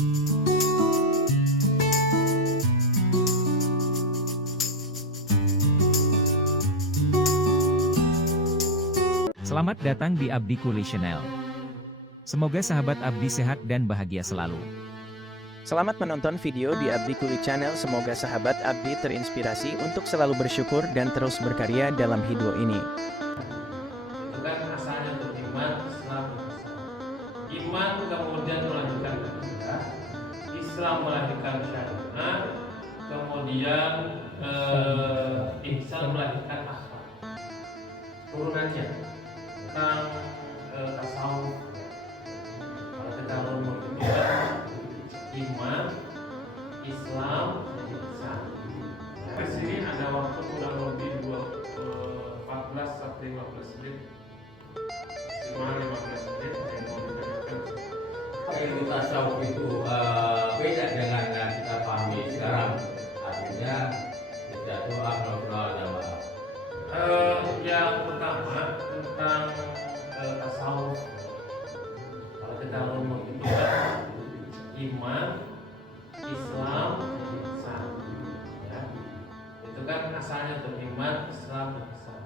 Selamat datang di Abdi Kuli Channel. Semoga sahabat Abdi sehat dan bahagia selalu. Selamat menonton video di Abdi Kuli Channel. Semoga sahabat Abdi terinspirasi untuk selalu bersyukur dan terus berkarya dalam hidup ini. Itu kan asalnya beriman, Islam. Iman kemudian melahirkan akidah, Islam melahirkan syariat, kemudian ihsan melahirkan akhlak. Turunannya tentang tasawuf. Kalau kita ngomong iman, Islam, dan ihsan. Di sini ada waktu kurang lebih 14 sampai 15 menit. 15 menit yang mau ditanyakan. Ilmu tasawuf itu beda dengan yang kita pahami sekarang. Artinya tidak doa kalau jamaah. Yang pertama tentang tasawuf. Kalau kita ngomong iman, Islam, dan ihsan. Ya. Itu kan asalnya beriman, Islam, dan ihsan.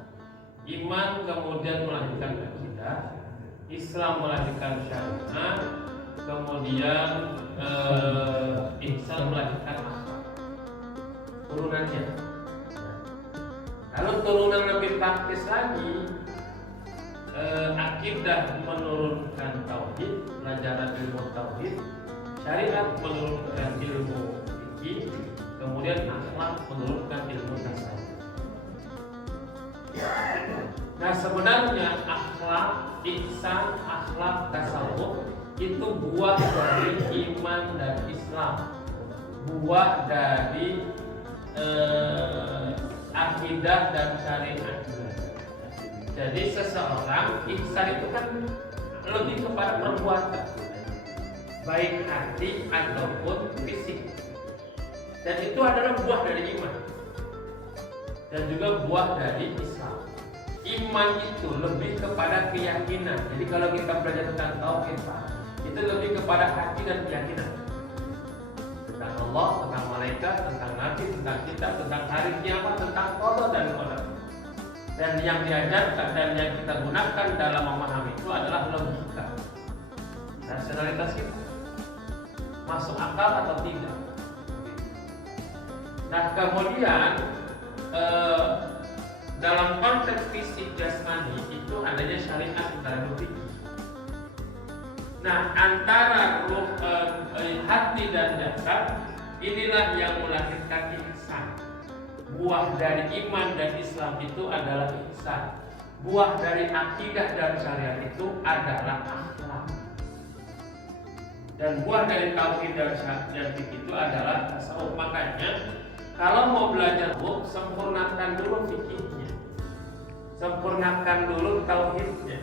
Iman kemudian melahirkan akidah, Islam melahirkan syariat, kemudian ihsan melahirkan akhlak. Turunannya. Kalau turunan lebih praktis lagi, akidah menurunkan tauhid, pelajaran ilmu tauhid, syariat menurunkan ilmu fikih, kemudian akhlak menurunkan ilmu tasawuf. Nah sebenarnya akhlak, ihsan, akhlak, tasawuf itu buah dari iman dan Islam, buah dari akidah dan syariat. Jadi seseorang ihsan itu kan lebih kepada perbuatan, baik hati ataupun fisik, dan itu adalah buah dari iman dan juga buah dari Islam. Iman itu lebih kepada keyakinan. Jadi kalau kita belajar tentang tauhid, itu lebih kepada hati dan keyakinan tentang Allah, tentang malaikat, tentang nabi, tentang kitab, tentang hari kiamat, tentang qada dan qadar. Dan yang diajarkan dan yang kita gunakan dalam memahami itu adalah logika, rasionalitas kita, masuk akal atau tidak. Nah kemudian dalam konteks fisik jasmani itu adanya syariat dan fikih. Nah antara hati dan jasad inilah yang melahirkan ihsan. Buah dari iman dan Islam itu adalah ihsan. Buah dari akidah dan syariat itu adalah akhlak. Dan buah dari tauhid dan fikih itu adalah tasawuf. Makanya kalau mau belajar hukum, sempurnakan dulu fikihnya, sempurnakan dulu tauhidnya.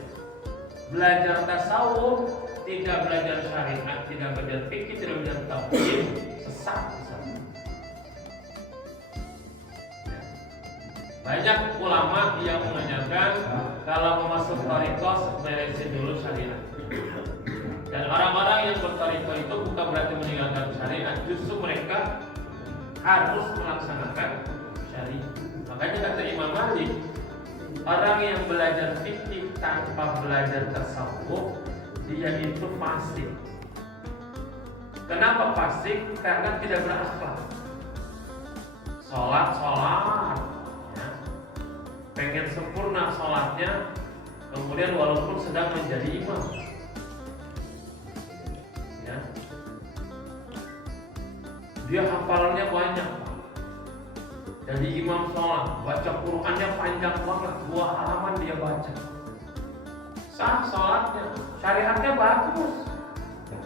Belajar tasawuf, tidak belajar syariat, tidak belajar fikih, tidak belajar tauhid, sesat. Banyak ulama yang mengajarkan kalau mau masuk thariqah beresin dulu syariat. Dan orang-orang yang berthariqah itu bukan berarti meninggalkan syariat, justru mereka harus melaksanakan syariat. Makanya kata Imam Malik, orang yang belajar fikih tanpa belajar tasawuf, dia itu fasik. Kenapa fasik? Karena tidak berakhlak. Sholat, pengen sempurna sholatnya, kemudian walaupun sedang menjadi imam, ya, dia hafalannya banyak, jadi imam sholat, baca Qurannya panjang banget, 2 halaman dia baca, sah sholatnya, syariatnya bagus.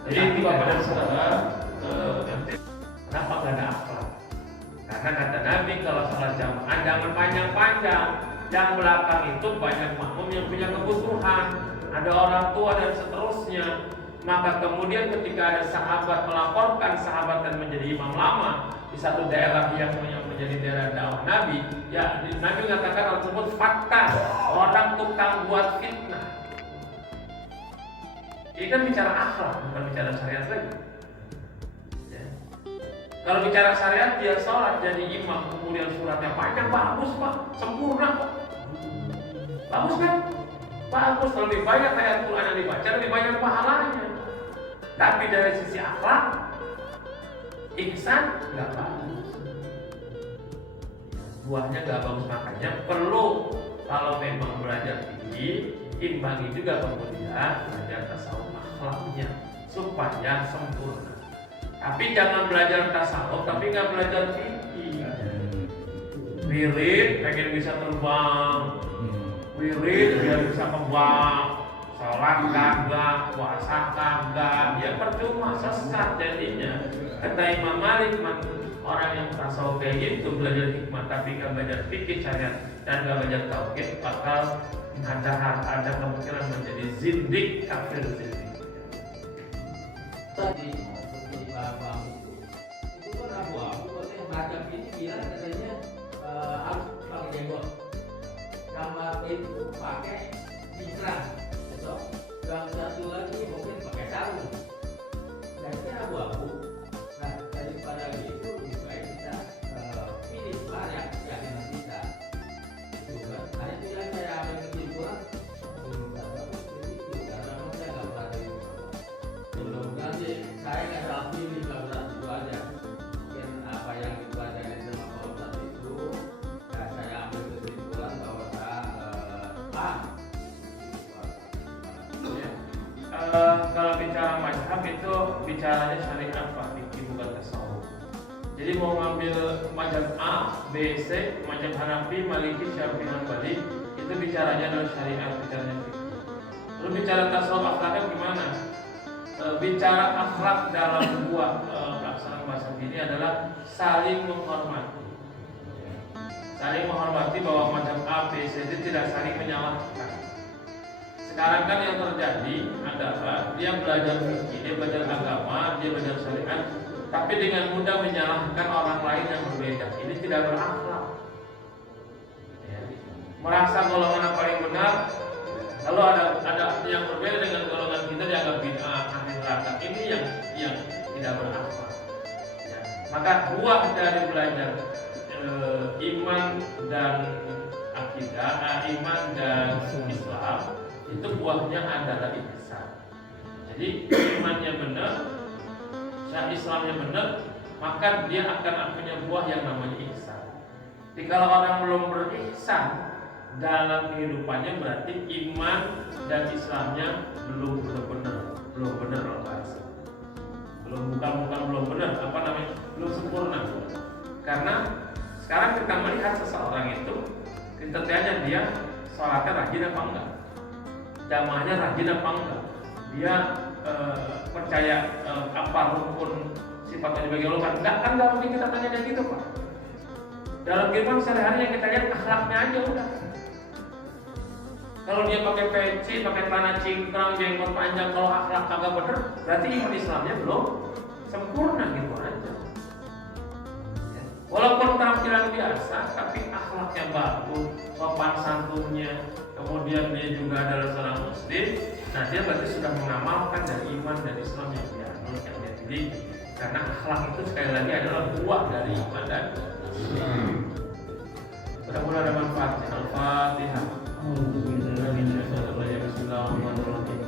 Jadi bapak dan saudara, kenapa gak ada akhlak? Karena kata Nabi kalau sholat jamaah jangan panjang-panjang. Yang belakang itu banyak makmum yang punya kebutuhan, ada orang tua dan seterusnya. Maka kemudian ketika ada sahabat melaporkan sahabat dan menjadi imam lama di satu daerah yang menjadi daerah dakwah Nabi, ya Nabi mengatakan hal tersebut fakta, orang tukang buat fitnah. Ini kan bicara akhlak, bukan bicara syariat lagi. Kalau bicara syariat, dia sholat jadi imam, kemudian suratnya panjang, bagus Pak, sempurna kok. Bagus kan? Bagus, lebih banyak ayat Quran yang dibaca, lebih banyak pahalanya. Tapi dari sisi akhlak, ihsan nggak bagus. Buahnya nggak bagus, makanya perlu kalau memang belajar tinggi, imbangi juga kemudian belajar tasawuf akhlaknya supaya sempurna. Tapi jangan belajar tasawuf tapi nggak belajar fikih. Wirid pengen bisa terbang, wirid biar bisa kembang, sholat kagak, puasa kagak, ya percuma, sesat jadinya. Kata Imam Malik, orang yang tasawuf kayak gitu belajar hikmah tapi nggak belajar fikih syariat dan nggak belajar tauhid, bakal ada kemungkinan menjadi zindik, kafir zindik. Tadi seperti Bapak itu kan abu-abu, katanya baca ini bilang katanya harus pakai jenggot, sama itu pakai pincang, gitu. Yang satu lagi mungkin pakai sarung. Dan ini abu-abu. Nah daripada gitu lebih baik kita pilih mana yang keyakinan kita. Juga. Nah itu yang saya ambil kesimpulan. Karena memang saya nggak pernah dari mudah-mudahan sih saya nggak salah pilih Pak Ustadz, itu aja. Mungkin apa yang dipelajari sama Pak Ustadz itu saya ambil kesimpulan bahwa saya paham. Kalau bicara mazhab itu bicaranya syariat Pak, fikih bukan tasawuf. Jadi mau ngambil mazhab A, B, C, mazhab Hanafi, Maliki, Syafi'i, Hanbali, itu bicaranya adalah syariat, bicaranya fikih. Lalu bicara tasawuf akhlaknya gimana? Bicara akhlak dalam sebuah pelaksanaan mazhab ini adalah saling menghormati. Saling menghormati bahwa mazhab A, B, C itu tidak saling menyalahkan. Sekarang kan yang terjadi adalah dia belajar fikih, dia belajar agama, dia belajar syariat, tapi dengan mudah menyalahkan orang lain yang berbeda. Ini tidak berakhlak. Ya. Merasa golongan yang paling benar, lalu ada yang berbeda dengan golongan kita dianggap bid'ah, ahli neraka. Ini yang tidak berakhlak. Ya. Maka buah dari belajar iman dan akidah, iman dan Islam, itu buahnya adalah ihsan. Jadi imannya benar, Islamnya benar, maka dia akan punya buah yang namanya ihsan. Jadi kalau orang belum berihsan dalam kehidupannya, berarti iman dan Islamnya belum benar, belum bahasa. Belum benar, apa namanya? Belum sempurna. Karena sekarang kita melihat seseorang itu, kita tanya dia sholatnya rajin apa enggak, jamaahnya rajin apa enggak, dia percaya apa rukun sifatnya dibagi Allah, enggak kan nggak mungkin kita tanya gitu Pak. Dalam kehidupan sehari-hari yang kita lihat akhlaknya aja udah. Kalau dia pakai peci, pakai celana cingkrang, jenggot panjang, kalau akhlak kagak bener, berarti iman Islamnya belum sempurna gitu aja. Walaupun tampilan biasa, tapi akhlaknya bagus, sopan santunnya, kemudian dia juga adalah seorang muslim, nah dia berarti sudah mengamalkan dari iman dan Islam yang dia anut, yang dia miliki. Karena akhlak itu sekali lagi adalah buah dari iman dan Islam. Mudah-mudahan ada manfaatnya. Al-Fatihah. Bismillahirrahmanirrahim.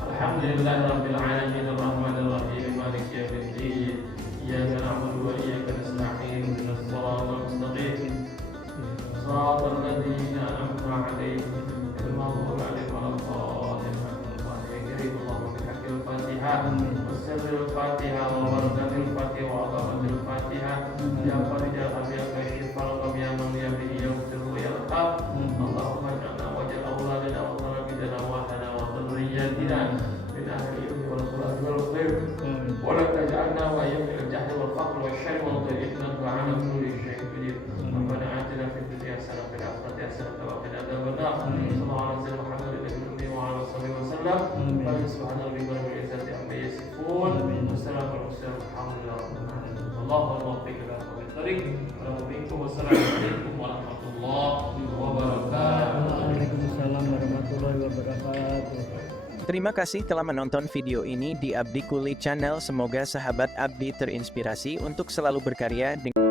Alhamdulillahirabbil alamin arrahmanir rahim maliki yaumiddin. Iyyaka na'budu wa iyyaka nasta'in ihdinas siratal mustaqim. Shiratal ladzina an'amta 'alaihim ghairil maghdubi 'alaihim waladdallin. Allahumma bihaqqil Fatihah wa sirril Fatihah wa barakatil Fatihah wa 'azamatil Fatihah. Ya farijal hamil kashifal gham ya man yabihi yaghfiru yarham. Allahumma ja'alna wa ja'al auladina wa talabidina wa ahlana wa dhurriyyatina min ahli ilmi wal salati wal khair. Wa la taj'alna wa yamil jahli wal faqr wal syarri wal dhil innaka 'ala kulli syai'in qadir. Rabbana atina fid dunya hasanah wa fil akhirati hasanah wa qina adzabannar. Sallallahu alaihi wa sallam wa ala alihi wa sallam. Subhana rabbika rabbil izzati amma yasifun. Wassalamu ala mursalin walhamdulillahi rabbil alamin. Allahumma waffiq ila aqwamit thariq. Wassalamualaikum warahmatullahi wabarakatuh. Waalaikumsalam warahmatullahi wabarakatuh. Terima kasih telah menonton video ini di Abdi Kuli Channel. Semoga sahabat Abdi terinspirasi untuk selalu berkarya dengan